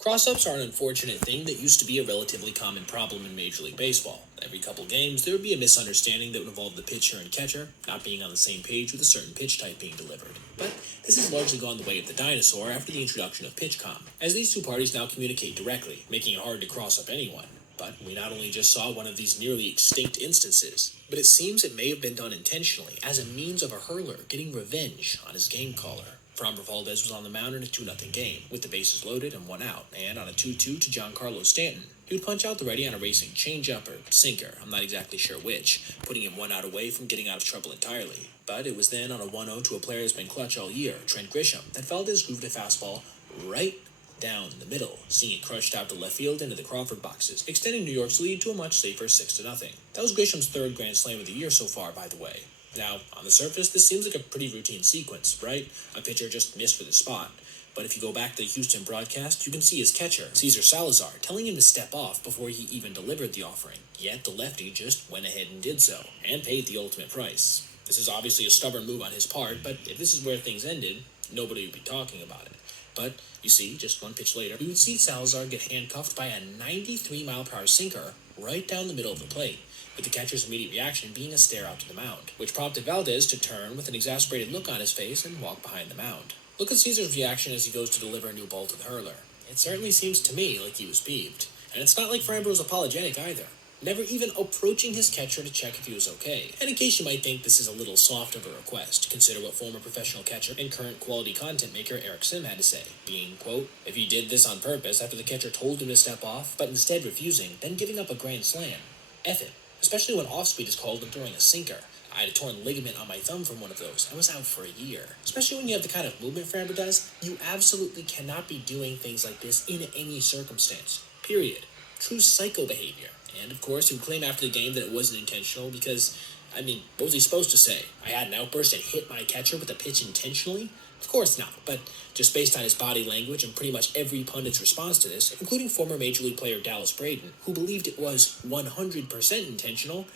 Cross-ups are an unfortunate thing that used to be a relatively common problem in Major League Baseball. Every couple games, there would be a misunderstanding that would involve the pitcher and catcher not being on the same page with a certain pitch type being delivered. But this has largely gone the way of the dinosaur after the introduction of PitchCom, as these two parties now communicate directly, making it hard to cross up anyone. But we not only just saw one of these nearly extinct instances, but it seems it may have been done intentionally as a means of a hurler getting revenge on his game caller. Framber Valdez was on the mound in a 2-0 game, with the bases loaded and 1 out, and on a 2-2 to Giancarlo Stanton. He would punch out the ready on a racing changeup or sinker, I'm not exactly sure which, putting him 1 out away from getting out of trouble entirely. But it was then on a 1-0 to a player that's been clutch all year, Trent Grisham, that Valdez grooved a fastball right down the middle, seeing it crushed out to left field into the Crawford boxes, extending New York's lead to a much safer 6-0. That was Grisham's third grand slam of the year so far, by the way. Now, on the surface, this seems like a pretty routine sequence, right? A pitcher just missed for the spot. But if you go back to the Houston broadcast, you can see his catcher, Cesar Salazar, telling him to step off before he even delivered the offering. Yet the lefty just went ahead and did so, and paid the ultimate price. This is obviously a stubborn move on his part, but if this is where things ended, nobody would be talking about it. But, you see, just one pitch later, we would see Salazar get handcuffed by a 93-mile-per-hour sinker right down the middle of the plate, with the catcher's immediate reaction being a stare out to the mound, which prompted Valdez to turn with an exasperated look on his face and walk behind the mound. Look at Caesar's reaction as he goes to deliver a new ball to the hurler. It certainly seems to me like he was peeved. And it's not like Framber was apologetic either, never even approaching his catcher to check if he was okay. And in case you might think this is a little soft of a request, consider what former professional catcher and current quality content maker Eric Sim had to say, being, quote, "If he did this on purpose after the catcher told him to step off, but instead refusing, then giving up a grand slam. F him. Especially when off-speed is called and throwing a sinker. I had a torn ligament on my thumb from one of those. I was out for a year. Especially when you have the kind of movement Framber does, you absolutely cannot be doing things like this in any circumstance. Period. True psycho behavior." And of course, he would claim after the game that it wasn't intentional because, what was he supposed to say? I had an outburst and hit my catcher with a pitch intentionally? Of course not, but just based on his body language and pretty much every pundit's response to this, including former Major League player Dallas Braden, who believed it was 100% intentional,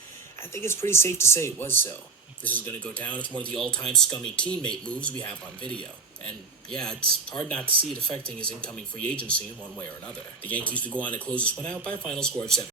I think it's pretty safe to say it was so. This is going to go down as one of the all-time scummy teammate moves we have on video. And yeah, it's hard not to see it affecting his incoming free agency in one way or another. The Yankees would go on to close this one out by a final score of 7.